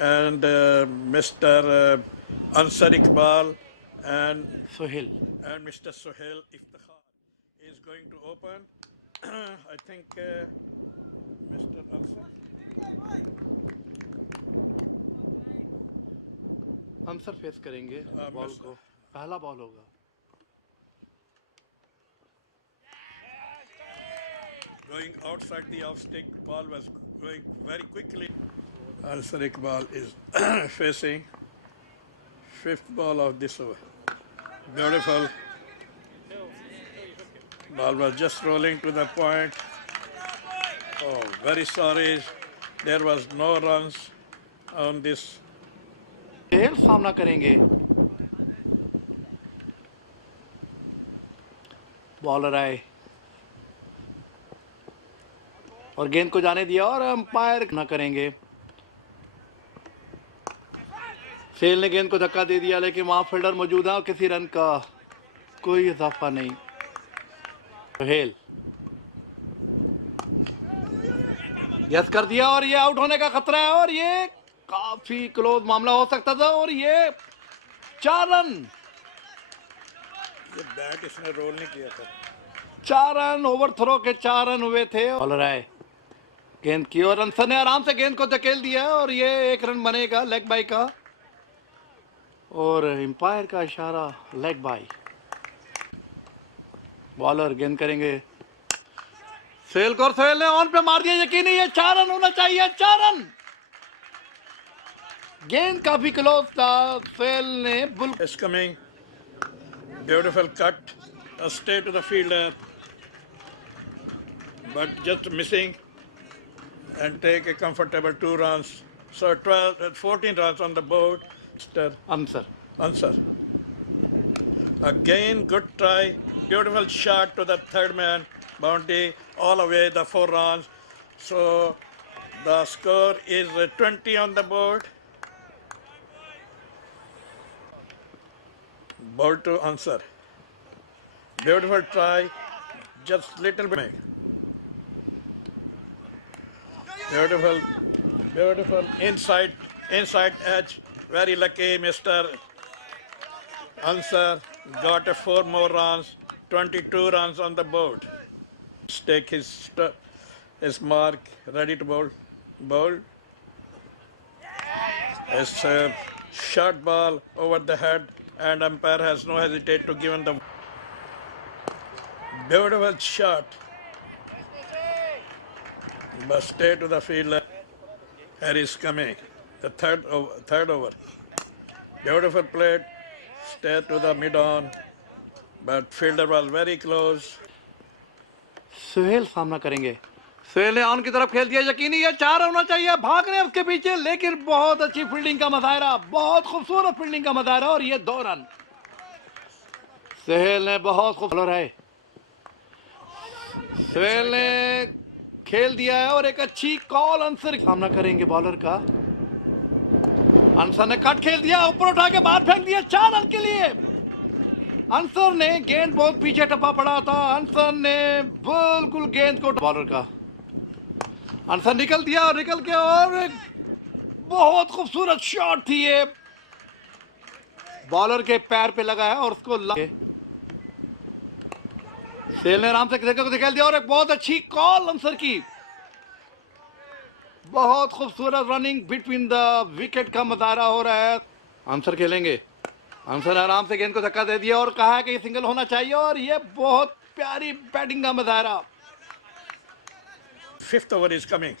and Mr. Ansar Iqbal and Sohail. Mr. Sohail Iftikhar is going to open. I think Mr. Ansar. Answer face करेंगे ball को, पहला ball होगा। Going outside the off stick, ball was going very quickly. Ansar Iqbal is facing fifth ball of this over. Beautiful. Ball was just rolling to the point. Oh, very sorry. There was no runs on this. Sohail सामना करेंगे। Bowler आए और गेंद को जाने दिया और umpire ना करेंगे। सोहेल ने गेंद को धक्का दे दिया, लेकिन वहां फील्डर मौजूद है और किसी रन का कोई इजाफा नहीं। सोहेल यस कर दिया और ये आउट होने का खतरा है और ये काफी क्लोज मामला हो सकता था और ये 4 रन। ये बैट इसने रोल नहीं किया था। 4 रन ओवर थ्रो के 4 रन हुए थे। बॉलर आए, गेंद की और अंसर ने आराम से गेंद को धकेल दिया और ये 1 रन बनेगा लेग बाई का और एम्पायर का इशारा लेग बाई। बॉलर गेंद करेंगे सोहेल को और सोहेल ने ऑन पे मार दिया। यकीनी ये 4 रन होना चाहिए। 4 रन। गेंद काफी क्लोज था। सोहेल ने bull It's coming. Beautiful cut. A stay to the fielder. But just missing and take a comfortable 2 runs. So 14 runs on the board. Mr. Answer Ansar. Again, good try. Beautiful shot to the third man. Bounty all away the 4 runs. So the score is 20 on the board. Ball to Ansar. Beautiful try. Just little bit. Beautiful, beautiful inside edge. Very lucky, Mr. Ansar got 4 more runs. 22 runs on the board. Take his mark, ready to bowl. It's a short ball over the head, and umpire has no hesitate to give him the beautiful shot. But stay to the fielder. Harris coming. The third over. Beautiful plate. Stay to the mid on. But fielder was very close. Sohail सामना करेंगे। सोहेल ने on की तरफ खेल दिया। यकीनी ये 4 होना चाहिए। भाग रहे हैं उसके पीछे, लेकिन बहुत अच्छी फील्डिंग का मुजाहरा, बहुत खूबसूरत फील्डिंग का मुजाहरा और ये 2 रन। सोहेल ने बहुत खूब बॉलर है। सोहेल ने खेल दिया है और एक अच्छी कॉल। आंसर सामना करेंगे बॉलर का। आंसर ने कट खेल दिया, ऊपर उठा के बाहर फेंक दिया 4 रन के लिए। आंसर ने गेंद बहुत पीछे टपा पड़ा था। आंसर ने बिल्कुल गेंद को बॉलर का आंसर निकल दिया और निकल के और एक बहुत खूबसूरत शॉट थी ये। बॉलर के पैर पे लगा है और उसको सेल ने आराम से क्रिकेट को निकाल दिया और एक बहुत अच्छी कॉल आंसर की। बहुत खूबसूरत रनिंग बिटवीन द विकेट का मुजाहरा हो रहा है। आंसर खेलेंगे। आंसर ने आराम से गेंद को धक्का दे दिया और कहा है कि ये सिंगल होना चाहिए और ये बहुत प्यारी बैटिंग का मुजाहरा। 5th over is coming.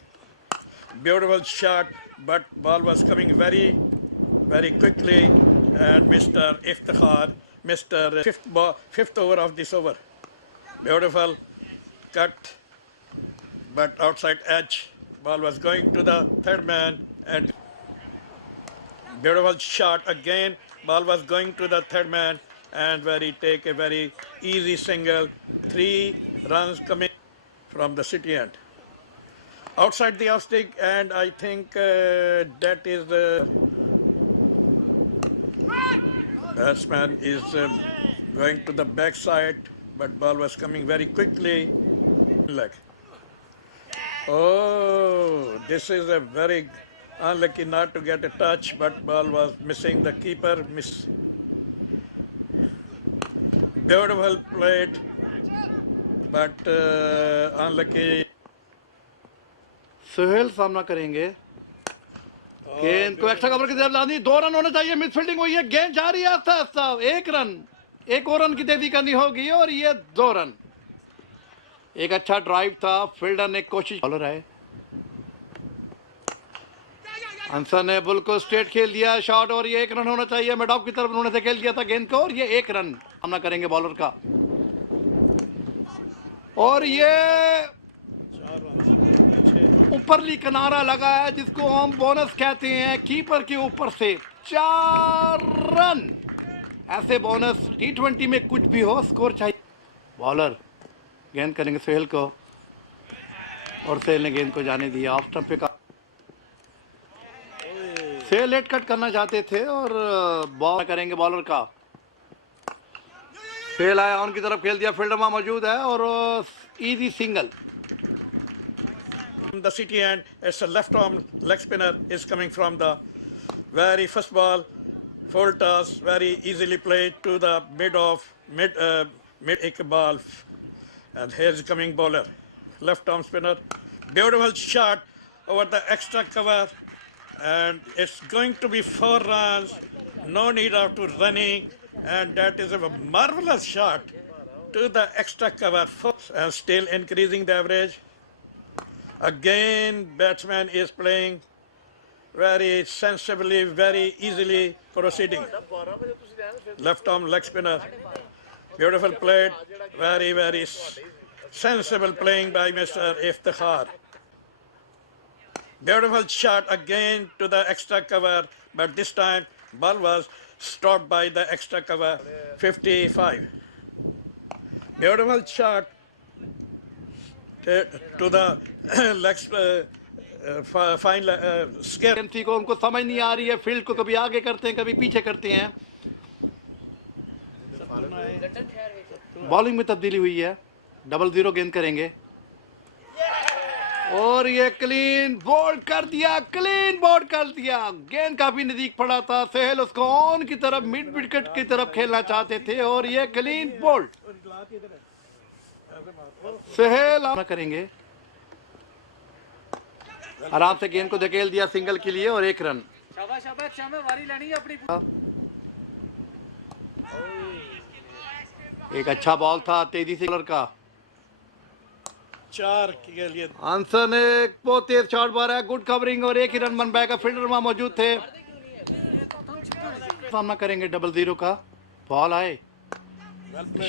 Beautiful shot, but ball was coming very, very quickly. And Mr. Iftikhar, Mr. 5th over of this over. Beautiful cut, but outside edge. Ball was going to the third man, and beautiful shot again. Ball was going to the third man, and take a very easy single. 3 runs coming from the city end. Outside the off stick, and I think that is the batsman is going to the backside, but ball was coming very quickly. Like, oh, this is a very unlucky not to get a touch, but ball was missing the keeper. Beautiful played, but unlucky. Suhail सामना करेंगे, गेंद को extra cover की तरफ लानी, 2 run होने चाहिए, miss fielding हुई है, गेंद जा रही है आस्ता आस्ता, 1 रन, एक और रन की तेजी करनी होगी और ये 2 रन। एक अच्छा ड्राइव था, फील्डर ने कोशिश, बॉलर है अंसर ने बिल्कुल स्ट्रेट खेल दिया शॉट और ये 1 रन होना चाहिए, मिड ऑफ की तरफ उन्होंने धकेल दिया था गेंद को और ये 1 रन सामना करेंगे बॉलर का। और ये ऊपरली किनारा लगा है जिसको हम बोनस कहते हैं, कीपर के ऊपर से 4 रन। ऐसे बोनस T20 में कुछ भी हो, स्कोर चाहिए। बॉलर गेंद करेंगे सोहेल को और सोहेल ने गेंद को जाने दिया, ऑफ स्टंप पे का सोहेल लेट कट करना चाहते थे और बॉल करेंगे बॉलर का। सोहेल आया ऑन की तरफ खेल दिया, फील्डर वहां मौजूद है और easy single. The city end, it's a left arm leg spinner is coming from the very first ball, full toss, very easily played to the mid ball, and here's coming bowler, left arm spinner, beautiful shot over the extra cover, and it's going to be 4 runs, no need of to running, and that is a marvelous shot to the extra cover, and still increasing the average. Again, batsman is playing very sensibly, very easily proceeding. Left arm leg spinner. Beautiful played, very, very sensible playing by Mr. Iftikhar. Beautiful shot again to the extra cover, but this time ball was stopped by the extra cover, 55. Beautiful shot to the legs, fine scare. MC को उनको समझ नहीं आ रही है, field को कभी आगे करते हैं कभी पीछे करते हैं। बॉलिंग में तब्दीली हुई है, 0-0 गेंद करेंगे और ये क्लीन बोल्ड कर दिया, क्लीन बोल्ड कर दिया। गेंद काफी नजदीक पड़ा था, सोहेल उसको ऑन की तरफ मिड विकेट की तरफ खेलना चाहते थे और ये क्लीन बोल्ड। सोहेल आना करेंगे, आराम से गेंद को धकेल दिया सिंगल के लिए और 1 रन। एक अच्छा बॉल था, तेजी से बॉलर का 4 के लिए आंसर ने बहुत तेज शॉट मारा है, गुड कवरिंग और 1 ही रन बन पाएगा। फील्डर वहां मौजूद थे, सामना करेंगे 0-0 का। बॉल आए,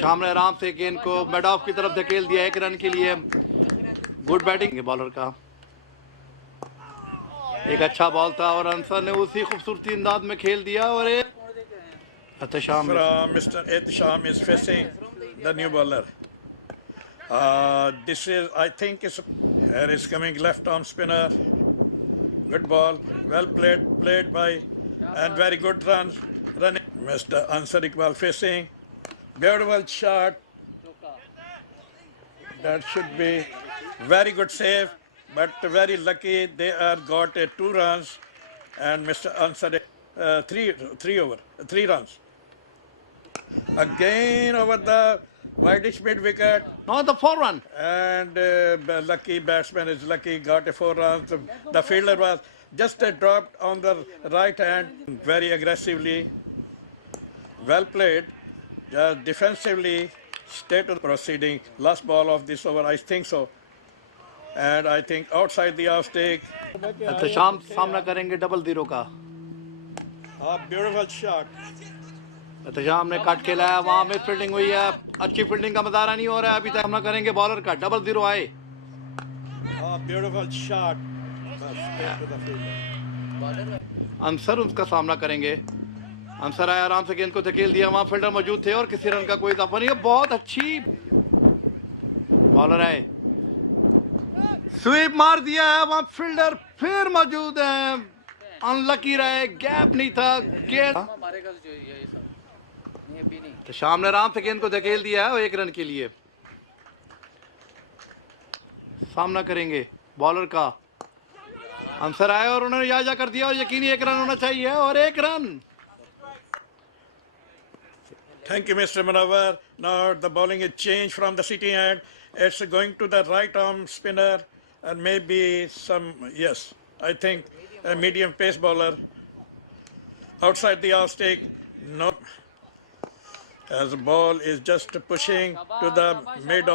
सामने आराम से गेंद को मिड ऑफ की तरफ धकेल दिया 1 रन के लिए। गुड बैटिंग बॉलर का, एक अच्छा बॉल था और आंसर ने उसी खूबसूरती अंदाज में खेल दिया और Ehtesham Mr. Ehtisham is facing the new bowler. This is, I think, here is coming left arm spinner. Good ball, well played by, and very good runs. Running, Mr. Ansar Iqbal facing. Beautiful shot. That should be very good save, but very lucky. They are got 2 runs, and Mr. Ansar 3 runs. Again over the wideish mid wicket. not the 4 run. And lucky batsman is lucky, got 4 runs. The fielder was just dropped on the right hand very aggressively. Well played. Defensively, stay to the proceeding. Last ball of this over, I think so. And I think outside the off stake. Ehtesham सामना करेंगे 0-0 का। Beautiful shot. Ehtesham ने cut खेला है, वहां miss fielding हुई है, अच्छी फील्डिंग का मजारा नहीं हो रहा है अभी तक। सामना करेंगे बॉलर का, 0-0 आए। Beautiful shot. अंसर उसका सामना करेंगे। अंसर आया, आराम से गेंद को धकेल दिया, वहां फील्डर मौजूद थे और किसी रन का कोई इजाफा नहीं है। बहुत अच्छी बॉलर आए, स्वीप मार दिया है, वहां फील्डर फिर मौजूद है, अनलकी रहे, गैप नहीं था। गेंद तो शाम ने आराम से गेंद को धकेल दिया है और 1 रन के लिए। सामना करेंगे बॉलर का, आंसर आया और उन्होंने याजा कर दिया और यकीनी 1 रन होना चाहिए और 1 run. Thank you, Mr. Munawar. Now the bowling is changed from the city end. It's going to the right arm spinner and maybe some, yes, I think a medium pace bowler outside the off stick. No, as the ball is just pushing to the mid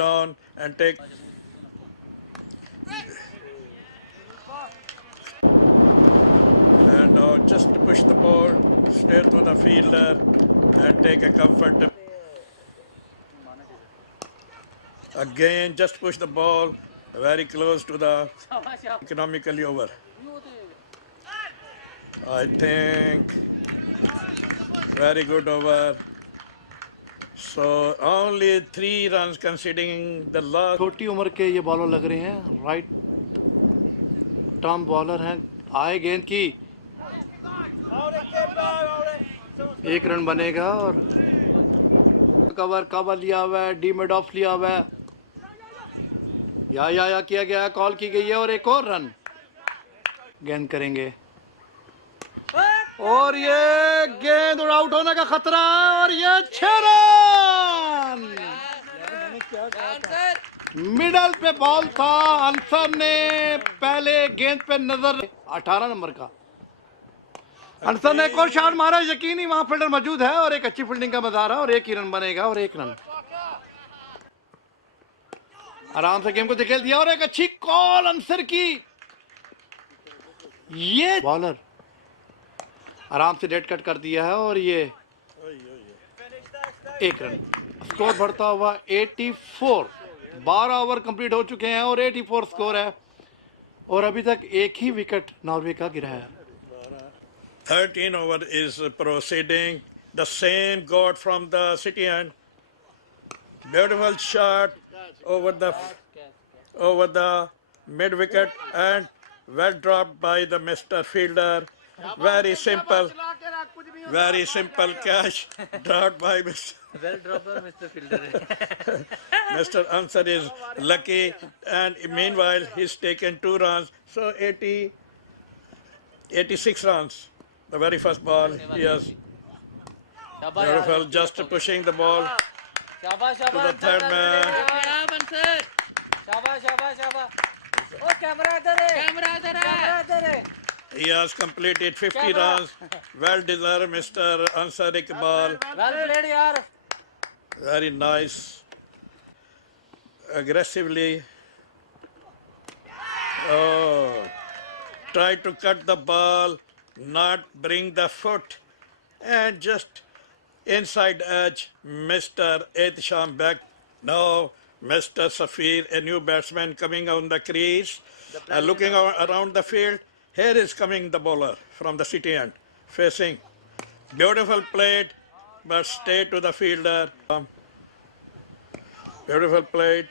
on and take. And now just push the ball straight to the fielder and take a comfortable. Again, just push the ball very close to the economically over. I think very good over. So only 3 runs conceding the last. छोटी उम्र के ये bowler लग रहे हैं, right term bowler हैं। आए गेंद की, 1 रन बनेगा और कवर लिया हुआ है, डी मिड ऑफ लिया हुआ है, या किया गया, कॉल की गई है और 1 और रन गेंद करेंगे और ये गेंद आउट होने का खतरा और ये 6 रन। मिडल पे बॉल था, अंसर ने पहले गेंद पे नजर, 18 नंबर का अंसर ने एक और शॉट मारा, यकीनी वहां फील्डर मौजूद है और एक अच्छी फील्डिंग का नजारा और 1 ही रन बनेगा और 1 रन। आराम से गेम को धकेल दिया और एक अच्छी कॉल अंसर की। ये बॉलर आराम से डेड कट कर दिया है और ये 1 रन। स्कोर बढ़ता हुआ 84। 12 ओवर कंप्लीट हो चुके हैं और 84 स्कोर है और अभी तक 1 ही विकेट नॉर्वे का गिरा है। 13 over is proceeding. The same got from the city end. Beautiful shot over the mid wicket and well dropped by the Mr. Fielder. Very simple catch dropped by Mr. Well dropped by Mr. Fielder. Mr. Ansar is lucky and meanwhile he's taken 2 runs. So 86 runs. The very first ball, yes. Beautiful, just pushing the ball to the third man. He has completed 50 runs. Well deserved, Mr. Ansar Iqbal. Well played, yaar. Very nice. Aggressively. Oh, try to cut the ball, not bring the foot, and just inside edge, Mr. Ehtisham back. Now, Mr. Safir, a new batsman coming on the crease, looking around the field. Here is coming the bowler from the city end, facing. Beautiful plate, but stay to the fielder. Beautiful plate,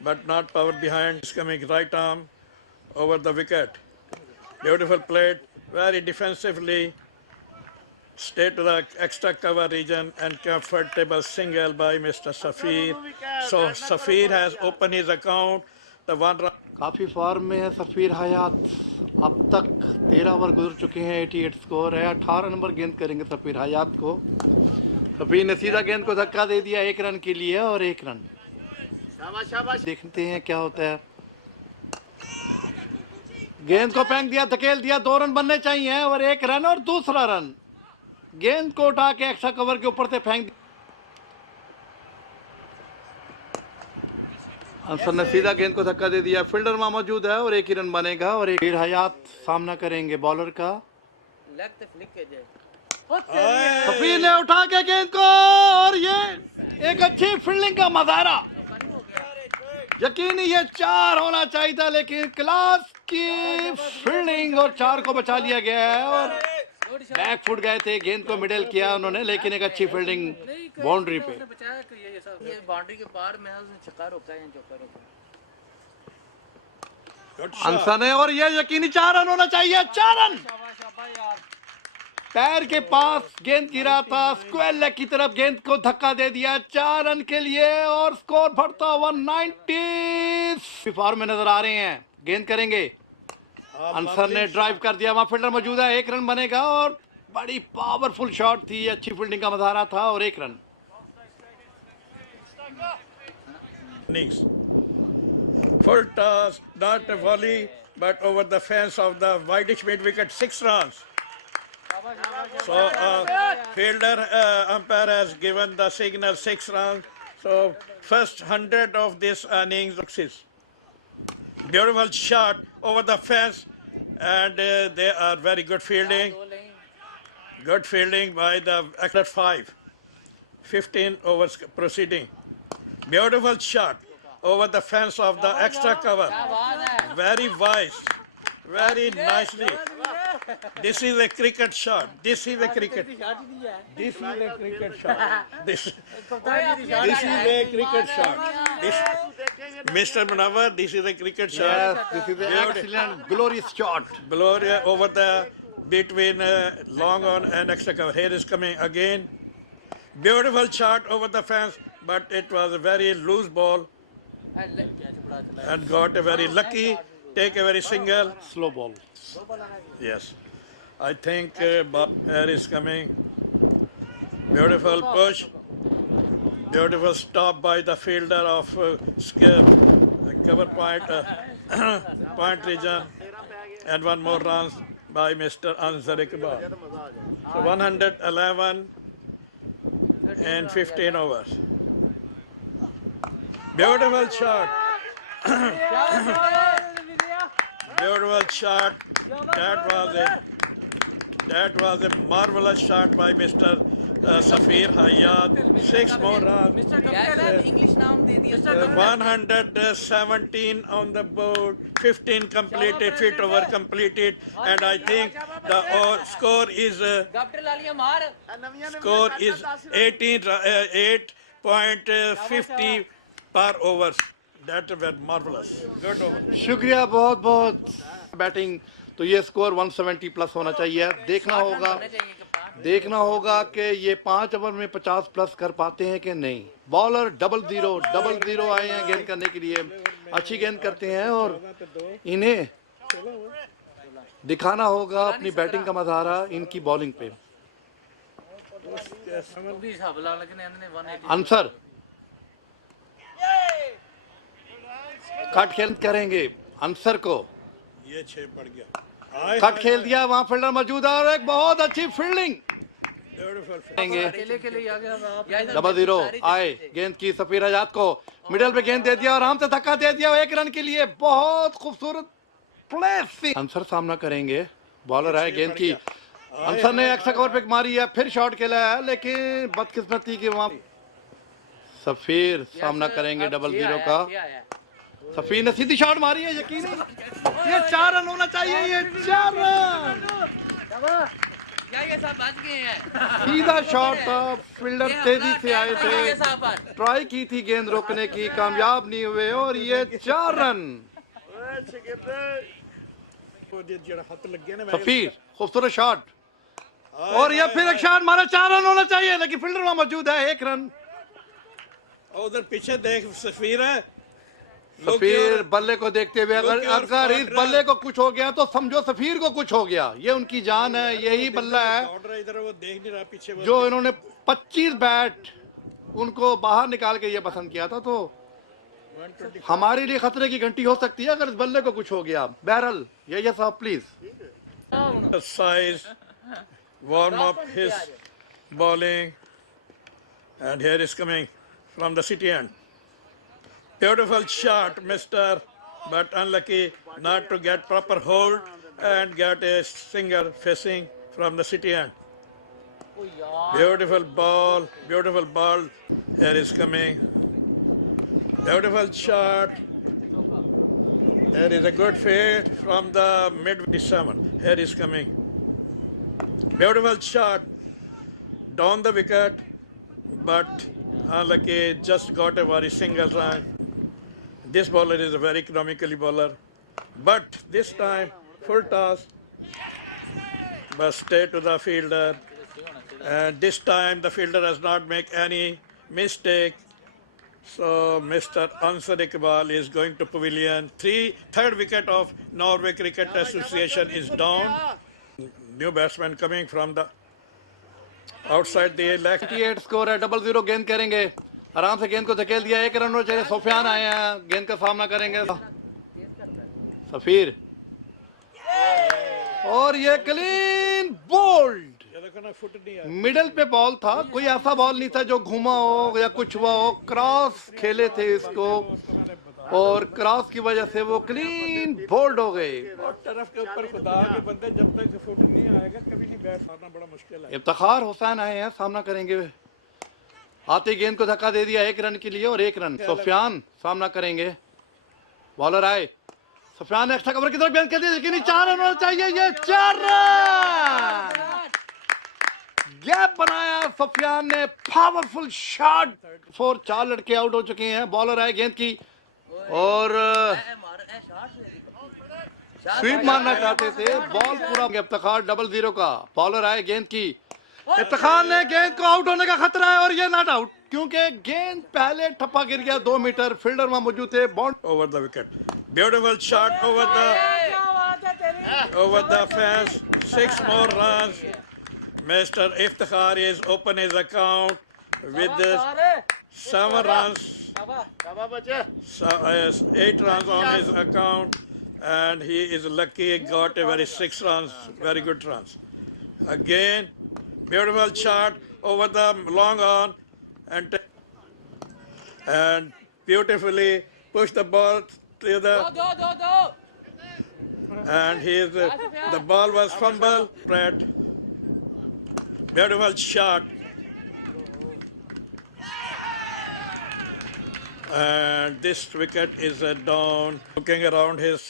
but not power behind. It's coming right arm over the wicket. Beautiful plate, very defensively. Stay to the extra cover region and comfortable single by Mr. Safir. So Safir has opened his account. The one run. काफी form में है सफीर हयात। अब तक 13 over गुजर चुके हैं, 88 score है। 18 number गेंद करेंगे सफीर हयात को। सफीर ने सीधा गेंद को धक्का दे दिया 1 रन के लिए और 1 रन। देखते हैं क्या होता है। गेंद को फेंक दिया, धकेल दिया, 2 रन बनने चाहिए और 1 रन और दूसरा रन। गेंद को उठा के एक्स्ट्रा कवर के ऊपर से फेंक दिया। अंसर ने सीधा गेंद को धक्का दे दिया, फील्डर वहां मौजूद है और 1 ही रन बनेगा और एक हयात सामना करेंगे बॉलर का। सफीर ने उठा के गेंद को और ये एक अच्छी फील्डिंग का मजारा। यकीनी ये 4 होना चाहिए था, लेकिन क्लास की फील्डिंग और 4 को बचा लिया गया है और बैक फुट गए थे। गेंद को मिडल किया उन्होंने, लेकिन एक अच्छी फील्डिंग बाउंड्री पे। बाउंड्री के बाहर में उसने छक्का रोका है, चौका रोका। अंसर ने और ये यकीनी 4 रन होना चाहिए। 4 रन। पैर के पास गेंद गिरा था, स्क्वायर लेग की तरफ गेंद को धक्का दे दिया। 4 रन के लिए और स्कोर बढ़ता हुआ 90 फॉर्म में नजर आ रहे हैं। गेंद करेंगे अंसर ने ड्राइव कर दिया, वहां फील्डर मौजूद है, 1 रन बनेगा और बड़ी पावरफुल शॉट थी, अच्छी फील्डिंग का मजारा था और 1 run. innings. Full toss, not a volley, but over the fence of the whitish mid wicket, 6 runs. So fielder umpire has given the signal 6 runs. So first 100 of this innings success. Beautiful shot over the fence, and they are very good fielding. Good fielding by the extra 5. 15 overs proceeding. Beautiful shot over the fence of the extra cover. Very wise, very nicely. This is a cricket shot. This is a cricket. This is a cricket shot. This is a cricket shot. Mr. Munawar, this is a cricket shot. Yes, this is an excellent, glorious shot. Gloria over the between long on and extra cover. Here is coming again. Beautiful shot over the fence, but it was a very loose ball and got a very lucky, take a very single. Slow ball. Yes. I think Bob here is coming. Beautiful push. Beautiful stop by the fielder of cover point, point region. And one more runs by Mr. Ansar Iqbal. So 111 and 15 overs. Beautiful shot. Beautiful shot. That was a marvelous shot by Mr. Safir Hayat. 6 more runs. English नाम दे दिया 117 on the board, 15 completed, fit over completed, and I think the score is 8.50 per overs. That was marvelous. Good over. शुक्रिया बहुत बहुत। Batting तो ये score 170 plus होना चाहिए। देखना होगा कि ये 5 ओवर में 50 प्लस कर पाते हैं कि नहीं। बॉलर डबल जीरो आए हैं गेंद करने के लिए, अच्छी गेंद करते हैं और इन्हें दिखाना होगा अपनी बैटिंग का मज़ारा इनकी बॉलिंग पे। अंसर कट खेल करेंगे अंसर को, ये 6 पड़ गया। कट खेल दिया, वहां फील्डर मौजूद है और एक बहुत अच्छी फील्डिंग। डबल जीरो आए, गेंद की सफीर आजाद को मिडल पे गेंद दे दिया और आराम से धक्का दे दिया 1 रन के लिए। बहुत खूबसूरत प्लेस। अंसर सामना करेंगे, बॉलर है गेंद की, अंसर ने एक्स्ट्रा कवर पे मारी है, फिर शॉट खेला है लेकिन बदकिस्मती के वहां सफीर सामना करेंगे डबल जीरो का। सफीर ने सीधी शॉट मारी है, यकीन ये 4 रन होना चाहिए, ये 4 रन। ये सब बच गए हैं। सीधा शॉट था, फील्डर तेजी से आए थे, ट्राई की थी गेंद रोकने की, कामयाब नहीं हुए और ये 4 रन। सफीर खूबसूरत शॉट और ये फिर एक शॉट मारा, 4 रन होना चाहिए लेकिन फील्डर वहां मौजूद है, 1 रन। उधर पीछे देख सफीर है, सफीर बल्ले को देखते हुए अगर इस बल्ले को कुछ हो गया तो समझो सफीर को कुछ हो गया। ये उनकी जान है, यही बल्ला है इधर वो देख नहीं रहा पीछे जो इन्होंने 25 बैट उनको बाहर निकाल के ये पसंद किया था। तो हमारे लिए खतरे की घंटी हो सकती है अगर इस बल्ले को कुछ हो गया। बहरहाल ये साहब please size, warm up his bowling, and here is coming from the city end. Beautiful shot, Mr. But unlucky not to get proper hold and get a single facing from the city end. Beautiful ball, beautiful ball. Here is coming. Beautiful shot. There is a good fade from the mid-7. Here is coming. Beautiful shot. Down the wicket, but unlucky, just got a very single run. This bowler is a very economically bowler, but this time full toss, but stay to the fielder. And this time the fielder has not made any mistake. So Mr. Ansar Iqbal is going to pavilion. Third wicket of Norway Cricket Association is down. New batsman coming from the outside the leg. 98 score है, 0-0 गेंद करेंगे, आराम से गेंद को धकेल दिया, 1 run और चाहिए। सुफियान आए हैं, गेंद का सामना करेंगे सफीर, और ये क्लीन बोल्ड। मिडल पे बॉल था, कोई ऐसा बॉल नहीं था जो घुमा हो या कुछ हुआ हो, क्रॉस खेले थे इसको और क्रॉस की वजह से वो क्लीन बोल्ड हो गए। टर्फ के ऊपर खुदा के बंदे जब तक फुट नहीं आएगा कभी नहीं बैट मारना बड़ा मुश्किल है। इफ्तिखार हुसैन आए हैं, सामना करेंगे। आते गेंद को धक्का दे दिया 1 रन के लिए और 1 रन। सुफियान सामना करेंगे, बॉलर आए, सुफियान ने एक्स्ट्रा कवर की तरफ गेंद कर दी, लेकिन 4 रन होना चाहिए, ये 4 रन। गैप बनाया सुफियान ने, पावरफुल शॉट, 4 लड़के आउट हो चुके हैं। बॉलर आए गेंद की और स्वीप मारना चाहते थे, बॉल पूरा। इफ्तिखार 0-0 का, बॉलर आए गेंद की, इफ्तिखार ने गेंद को आउट होने का खतरा है और ये नॉट आउट, क्योंकि गेंद पहले ठप्पा गिर गया 2 मीटर, फील्डर वहां मौजूद थे। Bond over the wicket, beautiful shot over the fence, 6 more runs. Mr. Iftikhar is open his account with 7 runs, 8 runs on his account, and he is lucky he got a very 6 runs, very good runs. Again, beautiful shot over the long on and beautifully push the ball to the and the ball was fumbled. Beautiful shot, and this wicket is down. Looking around his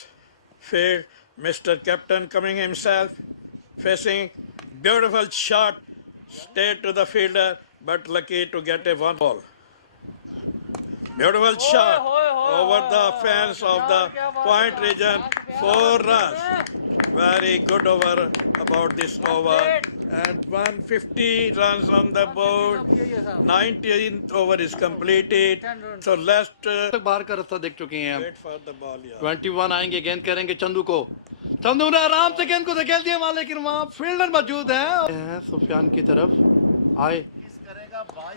field, Mr. Captain coming himself, facing, beautiful shot, straight to the fielder, but lucky to get a 1 ball. Beautiful shot over the fence of the point region, 4 runs. Very good over about this over, and 150 runs on the board. 19th over is completed. So last बाहर का रास्ता देख चुके हैं। wait for the ball. Yeah. 21 आएंगे, गेंद करेंगे चंदू को, चंदू ने आराम से गेंद को धकेल दिया वहां, लेकिन वहां फील्डर मौजूद है। सुफियान की तरफ आए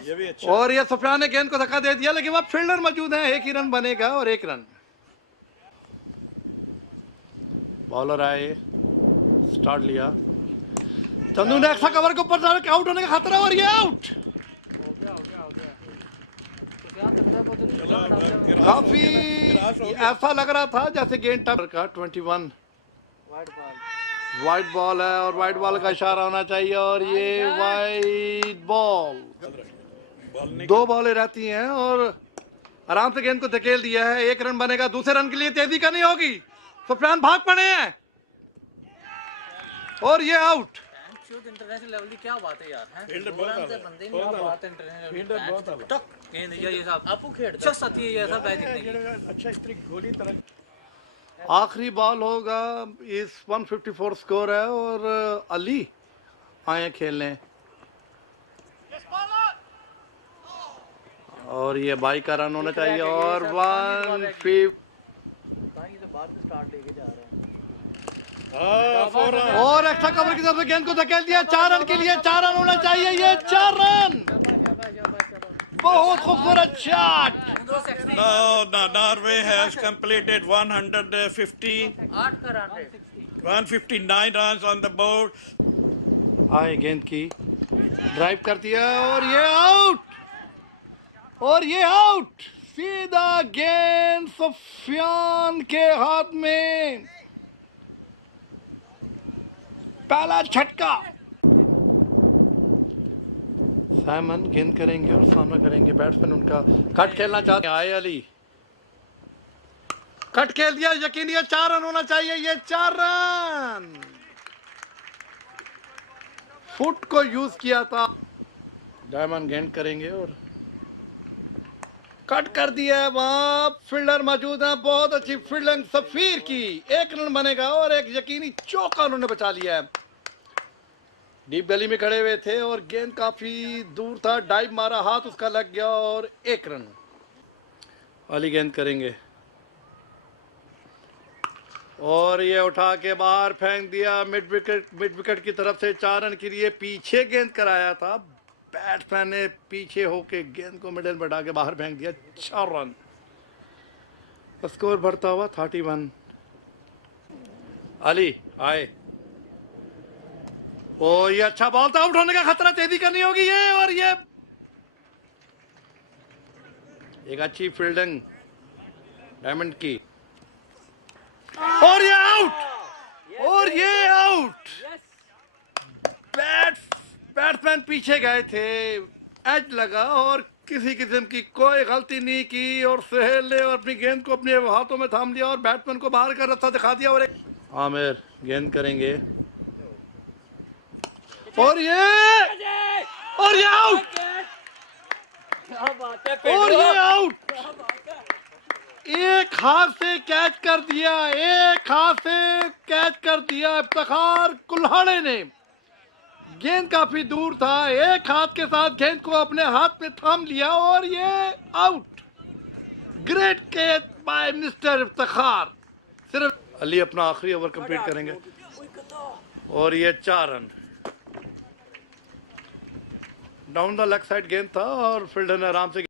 ये भी अच्छा। और ये सुफियान ने गेंद को धक्का दे दिया, लेकिन वहां फील्डर मौजूद है, 1 ही रन बनेगा और 1 रन। बॉलर आए, स्टार्ट लिया, चंदू ने एक्स्ट्रा कवर के ऊपर डाल के आउट होने का खतरा और ये आउट। काफी ऐसा लग रहा था जैसे गेंद टप का। 21 वाइट बॉल है और वाइट बॉल का इशारा होना चाहिए और ये वाइट बॉल। 2 बॉलें रहती हैं और आराम से गेंद को धकेल दिया है, 1 रन बनेगा। दूसरे रन के लिए तेजी करनी होगी, सुफियान भाग पड़े हैं और ये आउट। इंटरनेशनल लेवल की क्या बात है यार, हैं? फील्डर बहुत बंदे नहीं, क्या बात है इंटरनेशनल फील्डर बहुत है। टक गेंद ये सब आपको खेलता सती है, ये सब है जितने की। अच्छा इतनी गोली तरह। आखिरी बॉल होगा, इस 154 स्कोर है और अली आए खेलने और ये 22 का रन होना चाहिए और 150 बाहर से स्टार्ट लेके जा रहे हैं। और एक्स्ट्रा कवर की तरफ से गेंद को धकेल दिया, 4 रन के लिए 4 रन होना चाहिए, ये 4 रन। बहुत खूबसूरत shot. No, Norway has completed 150, 159 runs on the board. आए गेंद की, ड्राइव कर दिया और ये आउट और ये आउट। सीधा गेंद सुफियान के हाथ में, पहला झटका। साइमन गेंद करेंगे और सामना करेंगे, बैट्समैन उनका कट खेलना चाहते हैं। आए अली, कट खेल दिया, यकीन, ये 4 रन होना चाहिए, ये 4 रन। फुट को यूज किया था। डायमंड गेंद करेंगे और कट कर दिया है, वहां फील्डर मौजूद है, बहुत अच्छी फील्डिंग सफीर की, 1 रन बनेगा और एक यकीनी चौका उन्होंने बचा लिया है। डीप गली में खड़े हुए थे और गेंद काफी दूर था, डाइव मारा, हाथ उसका लग गया और 1 रन। अली गेंद करेंगे और ये उठा के बाहर फेंक दिया मिड विकेट की तरफ से 4 रन के लिए। पीछे गेंद कराया था, बैट्समैन ने पीछे होके गेंद को मिडिल में के बाहर फेंक दिया। 4 रन, स्कोर बढ़ता हुआ 31। अली आए, ओ ये अच्छा बॉल था, आउट होने का खतरा, तेजी करनी होगी ये, और ये एक अच्छी फील्डिंग डायमंड की, और ये आउट, और ये आउट। बैट्समैन पीछे गए थे, एज लगा और किसी किस्म की कोई गलती नहीं की, और सुहेल ने अपनी गेंद को अपने हाथों में थाम लिया और बैट्समैन को बाहर का रास्ता दिखा दिया। और एक आमिर गेंद करेंगे और ये आउट, और ये आउट। एक हाथ से कैच कर दिया, एक हाथ से कैच कर दिया इफ्तिखार कुल्हाड़े ने। गेंद काफी दूर था, एक हाथ के साथ गेंद को अपने हाथ में थाम लिया और ये out. Great catch by mister Iftikhar. सिर्फ अली अपना आखिरी ओवर कंप्लीट करेंगे और ये 4 run. Down the leg side गेंद था और फील्डर ने आराम से